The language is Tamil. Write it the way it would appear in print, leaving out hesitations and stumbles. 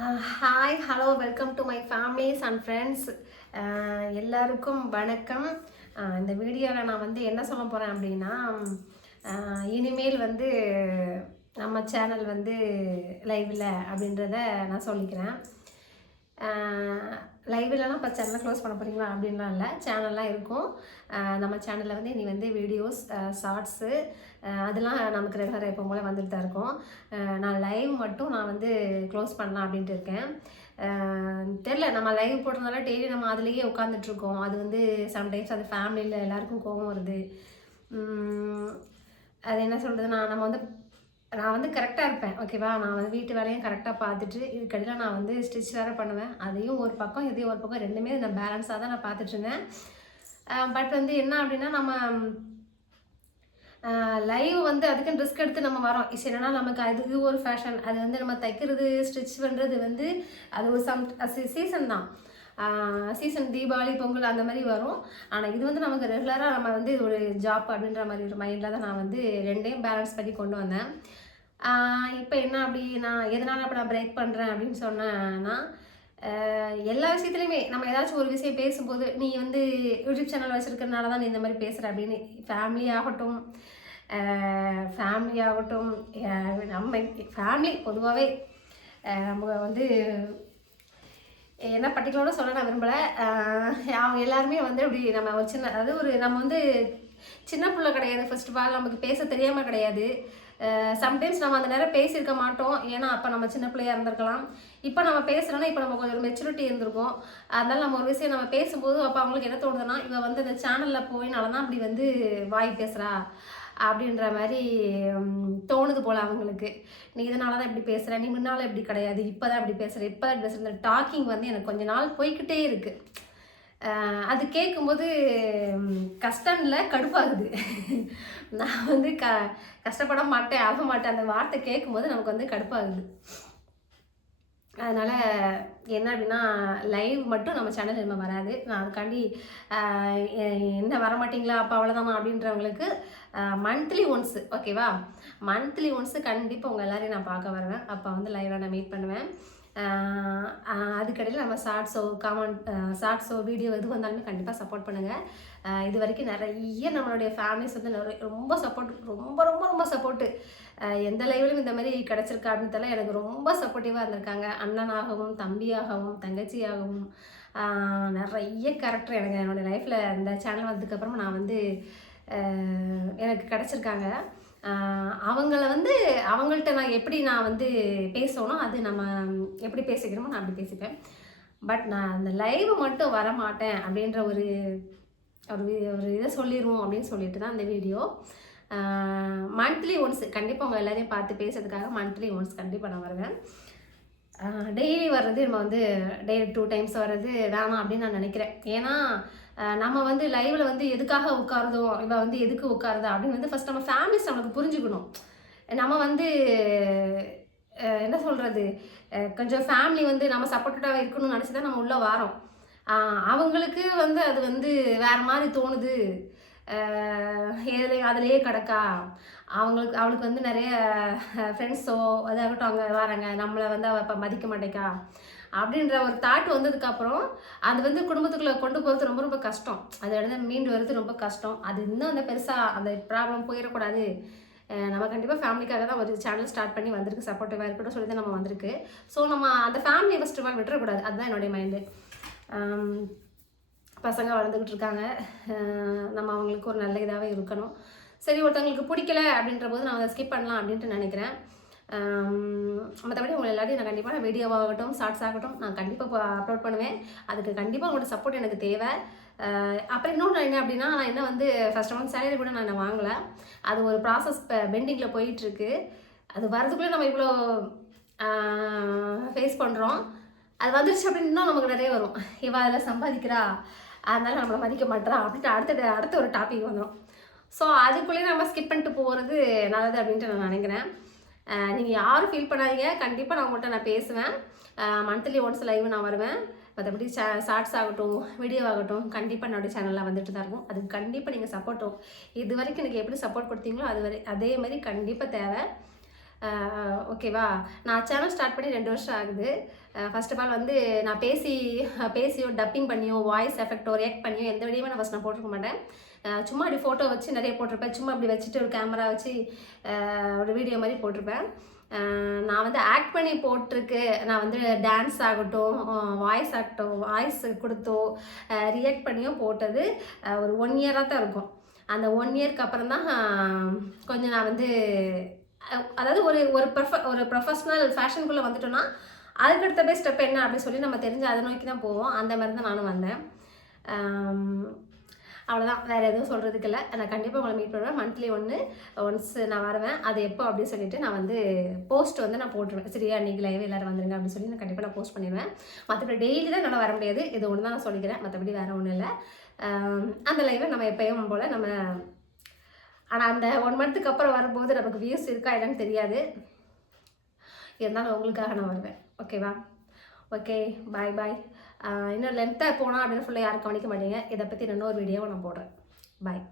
Hi hello welcome to my families and friends. எல்லாருக்கும் வணக்கம். இந்த வீடியோவில் நான் வந்து என்ன சொல்ல போகிறேன் அப்படின்னா, இனிமேல் வந்து நம்ம சேனல் வந்து லைவில் அப்படின்றத நான் சொல்லிக்கிறேன். லைவ்லலாம் இப்போ சேனலை க்ளோஸ் பண்ண போகிறீங்களா அப்படின்லாம் இல்லை, சேனல்லாம் இருக்கும். நம்ம சேனலில் வந்து இனி வந்து வீடியோஸ், ஷார்ட்ஸு அதெல்லாம் நமக்கு ரெகுலராக எப்போ போல் வந்துட்டு தான் இருக்கும். நான் லைவ் மட்டும் நான் வந்து க்ளோஸ் பண்ணலாம் அப்படின்ட்டு இருக்கேன். தெரில, நம்ம லைவ் போடுறதுனால டெய்லி நம்ம அதுலேயே உட்காந்துட்ருக்கோம். அது வந்து சம்டைம்ஸ் அது ஃபேமிலியில் எல்லாேருக்கும் கோபம் வருது. அது என்ன சொல்கிறது, நான் வந்து கரெக்டாக இருப்பேன், ஓகேவா. நான் வந்து வீட்டு வேலையும் கரெக்டாக பார்த்துட்டு இதுக்கடியில் நான் வந்து ஸ்டிச் வேறு பண்ணுவேன். அதையும் ஒரு பக்கம் இதையும் ஒரு பக்கம் ரெண்டுமே நான் பேலன்ஸாக தான் நான் பார்த்துட்ருந்தேன். பட் வந்து என்ன அப்படின்னா, நம்ம லைவ் வந்து அதுக்குன்னு ரிஸ்க் எடுத்து நம்ம வரோம். என்னன்னா நமக்கு அது ஒரு ஃபேஷன். அது வந்து நம்ம தைக்கிறது, ஸ்டிச் பண்ணுறது வந்து அது ஒரு சீசன் தான். சீசன் தீபாவளி, பொங்கல் அந்த மாதிரி வரும். ஆனால் இது வந்து நமக்கு ரெகுலராக நம்ம வந்து ஒரு ஜாப் அப்படின்ற மாதிரி ஒரு மைண்டில் தான் நான் வந்து ரெண்டையும் பேலன்ஸ் பண்ணி கொண்டு வந்தேன். இப்போ என்ன அப்படி நான் எதனால் அப்போ நான் பிரேக் பண்ணுறேன் அப்படின்னு சொன்னேன்னா, எல்லா விஷயத்துலையுமே நம்ம ஏதாச்சும் ஒரு விஷயம் பேசும்போது, நீ வந்து யூடியூப் சேனல் வச்சுருக்கிறதுனால தான் நீ இந்த மாதிரி பேசுகிற அப்படின்னு ஃபேமிலி ஆகட்டும், நம்ம ஃபேமிலி பொதுவாகவே நம்ம வந்து என்ன பர்டிகுலராக சொல்ல நான் விரும்பலை. அவங்க எல்லாருமே வந்து அப்படி நம்ம ஒரு சின்ன, அதாவது ஒரு நம்ம வந்து சின்ன பிள்ளை கிடையாது. ஃபர்ஸ்ட் ஆஃப் ஆல் நமக்கு பேச தெரியாமல் கிடையாது. சம்டைம்ஸ் நம்ம அந்த நேரம் பேசியிருக்க மாட்டோம், ஏன்னா அப்போ நம்ம சின்ன பிள்ளையாக இருந்திருக்கலாம். இப்போ நம்ம பேசுகிறோன்னா இப்போ நம்ம கொஞ்சம் மெச்சூரிட்டி இருந்திருக்கும். அதனால் நம்ம ஒரு விஷயம் நம்ம பேசும்போது அப்போ அவங்களுக்கு என்ன தோணுதுன்னா, இவள் வந்து இந்த சேனலில் போயினால தான் அப்படி வந்து வாய் பேசுகிறா அப்படின்ற மாதிரி தோணுது போல் அவங்களுக்கு. நீ இதனால தான் இப்படி பேசுகிற, நீ முன்னால் இப்படி கிடையாது, இப்போ தான் இப்படி பேசுகிற, இப்போ தான் பேசுகிற. இந்த டாக்கிங் வந்து எனக்கு கொஞ்ச நாள் போய்கிட்டே இருக்குது. அது கேட்கும்போது கஷ்டம் இல்லை, கடுப்பாகுது. நான் வந்து கஷ்டப்பட மாட்டேன், ஆக மாட்டேன். அந்த வார்த்தை கேட்கும்போது நமக்கு வந்து கடுப்பாகுது. அதனால் என்ன அப்படின்னா, லைவ் மட்டும் நம்ம சேனல் இனிமேல் வராது. நான் அதுக்காண்டி என்ன வரமாட்டிங்களா அப்போ அவ்வளோதானா அப்படின்றவங்களுக்கு மந்த்லி ஒன்ஸு, ஓகேவா. மந்த்லி ஒன்ஸு கண்டிப்பாக உங்கள் எல்லோரையும் நான் பார்க்க வருவேன். அப்போ வந்து லைவில் நான் மீட் பண்ணுவேன். அதுக்கடையில் நம்ம ஷார்ட்ஸோ வீடியோ எது வந்தாலுமே கண்டிப்பாக சப்போர்ட் பண்ணுங்கள். இது வரைக்கும் நிறைய நம்மளுடைய ஃபேமிலிஸ் வந்து ரொம்ப சப்போர்ட், ரொம்ப ரொம்ப ரொம்ப சப்போர்ட்டு. எந்த லைவ்லையும் இந்த மாதிரி கிடச்சிருக்கா அப்படின்னு தெரியல, எனக்கு ரொம்ப சப்போர்ட்டிவாக இருந்திருக்காங்க. அண்ணனாகவும், தம்பியாகவும், தங்கச்சியாகவும் நிறைய கேரக்டர் எனக்கு என்னோடய லைஃப்பில் இந்த சேனல் வந்ததுக்கப்புறமா நான் வந்து எனக்கு கிடச்சிருக்காங்க. அவங்கள்ட்ட நான் எப்படி நான் வந்து பேசணும், அது நம்ம எப்படி பேசிக்கிறோமோ நான் அப்படி பேசிப்பேன். பட் நான் அந்த லைவ் மட்டும் வரமாட்டேன் அப்படின்ற ஒரு இதை சொல்லிடுவோம் அப்படின்னு சொல்லிட்டு தான் அந்த வீடியோ. மந்த்லி ஒன்ஸ் கண்டிப்பாக உங்கள் எல்லாரையும் பார்த்து பேசுறதுக்காக மந்த்லி ஒன்ஸ் கண்டிப்பாக நான் வருவேன். டெய்லி வர்றது நம்ம வந்து டெய்லி 2 டைம்ஸ் வர்றது வேணாம் அப்படின்னு நான் நினைக்கிறேன். ஏன்னா நம்ம வந்து லைவில் வந்து எதுக்காக உட்காருதோ, இவள் வந்து எதுக்கு உட்காருதா அப்படின்னு வந்து ஃபஸ்ட் நம்ம ஃபேமிலிஸ் நம்மளுக்கு புரிஞ்சுக்கணும். நம்ம வந்து என்ன சொல்கிறது, கொஞ்சம் ஃபேமிலி வந்து நம்ம சப்போர்ட்டடாக இருக்கணும்னு நினச்சி தான் நம்ம உள்ளே வரோம். அவங்களுக்கு வந்து அது வந்து வேறு மாதிரி தோணுது, அதிலேயே கிடக்கா. அவளுக்கு வந்து நிறைய ஃப்ரெண்ட்ஸோ அதாகட்டும் அங்கே வராங்க, நம்மளை வந்து அவள் இப்போ மதிக்க மாட்டேக்கா அப்படின்ற ஒரு தாட் வந்ததுக்கப்புறம் அது வந்து குடும்பத்துக்குள்ளே கொண்டு போகிறது ரொம்ப ரொம்ப கஷ்டம். அது வந்து மீண்டு வருது ரொம்ப கஷ்டம். அது இன்னும் அந்த பெருசாக அந்த ப்ராப்ளம் போயிடக்கூடாது. நம்ம கண்டிப்பாக ஃபேமிலிக்காக தான் ஒரு சேனல் ஸ்டார்ட் பண்ணி வந்திருக்கு, சப்போர்ட்டிவாக இருக்கட்டும் சொல்லி தான் நம்ம வந்திருக்கு. ஸோ நம்ம அந்த ஃபேமிலியை ஃபஸ்ட் ஆஃப் ஆல் விட்டுறக்கூடாது, அதுதான் என்னுடைய மைண்டு. பசங்க வளர்ந்துக்கிட்டு இருக்காங்க, நம்ம அவங்களுக்கு ஒரு நல்ல இதாகவே இருக்கணும். சரி, ஒருத்தவங்களுக்கு பிடிக்கல அப்படின்ற போது நான் அதை ஸ்கிப் பண்ணலாம் அப்படின்ட்டு நினைக்கிறேன். மற்றபடி உங்களை எல்லாத்தையும் நான் கண்டிப்பாக வீடியோவாகட்டும், ஷார்ட்ஸ் ஆகட்டும் நான் கண்டிப்பாக அப்லோட் பண்ணுவேன். அதுக்கு கண்டிப்பாக உங்களோட சப்போர்ட் எனக்கு தேவை. அப்புறம் இன்னொன்று என்ன அப்படின்னா, நான் என்ன வந்து ஃபஸ்ட் ஆஃப் ஆல் சேலரி கூட நான் வாங்கலை. அது ஒரு ப்ராசஸ் பெண்டிங்கில் போயிட்டுருக்கு. அது வரதுக்குள்ளே நம்ம இவ்வளோ ஃபேஸ் பண்ணுறோம். அது வந்துருச்சு அப்படின்னு இன்னும் நமக்கு நிறைய வரும். இவள் அதில் சம்பாதிக்கிறா, அதனால் நம்மளை மதிக்க மாட்டேறா அப்படின்ட்டு அடுத்த ஒரு டாபிக் வந்துடும். ஸோ அதுக்குள்ளேயே நம்ம ஸ்கிப் பண்ணிட்டு போகிறது நல்லது அப்படின்ட்டு நான் நினைக்கிறேன். நீங்கள் யாரும் ஃபீல் பண்ணாதீங்க, கண்டிப்பாக நான் உங்கள்கிட்ட நான் பேசுவேன். மந்த்லி ஒன்ஸ் லைவ் நான் வருவேன். மற்றபடி ஷார்ட்ஸ் ஆகட்டும், வீடியோ ஆகட்டும் கண்டிப்பாக என்னோடய சேனலில் வந்துட்டு தான் இருக்கும். அதுக்கு கண்டிப்பாக நீங்கள் சப்போர்ட்டும் இது வரைக்கும் எனக்கு எப்படி சப்போர்ட் கொடுத்தீங்களோ அதே மாதிரி கண்டிப்பாக தேவை. ஓகேவா? நான் சேனல் ஸ்டார்ட் பண்ணி 2 வருஷம் ஆகுது. ஃபர்ஸ்ட் ஆஃப் ஆல் வந்து நான் பேசியோ டப்பிங் பண்ணியோ வாய்ஸ் எஃபெக்டோ ரியாக்ட் பண்ணியோ எந்த வீடியோவும் நான் போட்டிருக்க மாட்டேன். சும்மா அப்படி ஃபோட்டோ வச்சு நிறைய போட்டிருப்பேன். சும்மா அப்படி வச்சுட்டு ஒரு கேமரா வச்சு ஒரு வீடியோ மாதிரி போட்டிருப்பேன். நான் வந்து ஆக்ட் பண்ணி போட்டிருக்கு. நான் வந்து டான்ஸ் ஆகட்டும், வாய்ஸ் கொடுத்தோ ரியாக்ட் பண்ணியோ போட்டது ஒரு 1 இயராக தான் இருக்கும். அந்த 1 இயர்க்கு அப்புறம் தான் கொஞ்சம் நான் வந்து அதாவது ஒரு ப்ரொஃபஷ்னல் ஃபேஷனுக்குள்ளே வந்துட்டோன்னா அதுக்கடுத்த போய் ஸ்டெப் என்ன அப்படின்னு சொல்லி நம்ம தெரிஞ்சு அதை நோக்கி தான் போவோம். அந்த மாதிரி தான் நானும் வந்தேன். அவ்வளோதான், வேறு எதுவும் சொல்கிறதுக்கு இல்லை. நான் கண்டிப்பாக உங்களை மீட் பண்ணுவேன். மந்த்லி ஒன்ஸ் நான் வருவேன். அது எப்போ அப்படின்னு சொல்லிட்டு நான் வந்து போஸ்ட் வந்து நான் போட்டுருவேன். சரியா, அன்றைக்கி லைவ் எல்லோரும் வந்துருங்க அப்படின்னு சொல்லி நான் கண்டிப்பாக போஸ்ட் பண்ணிடுவேன். மற்றபடி டெய்லி தான் என்னால் வர முடியாது. இது ஒன்று தான் நான் சொல்லிக்கிறேன், மற்றபடி வேறு ஒன்றும் இல்லை. அந்த லைவை நம்ம எப்பயும் போல் நம்ம ஆனால் அந்த 1 மந்த்துக்கு அப்புறம் வரும்போது நமக்கு வியூஸ் இருக்கா என்னன்னு தெரியாது. இருந்தாலும் உங்களுக்காக நான் வருவேன். ஓகேவா? ஓகே, பாய். இன்னும் லென்த்தாக போனால் அப்படின்னு சொல்லி யாரும் கவனிக்க மாட்டீங்க. இதை பற்றி இன்னொரு வீடியோவை நான் போடுறேன். பாய்.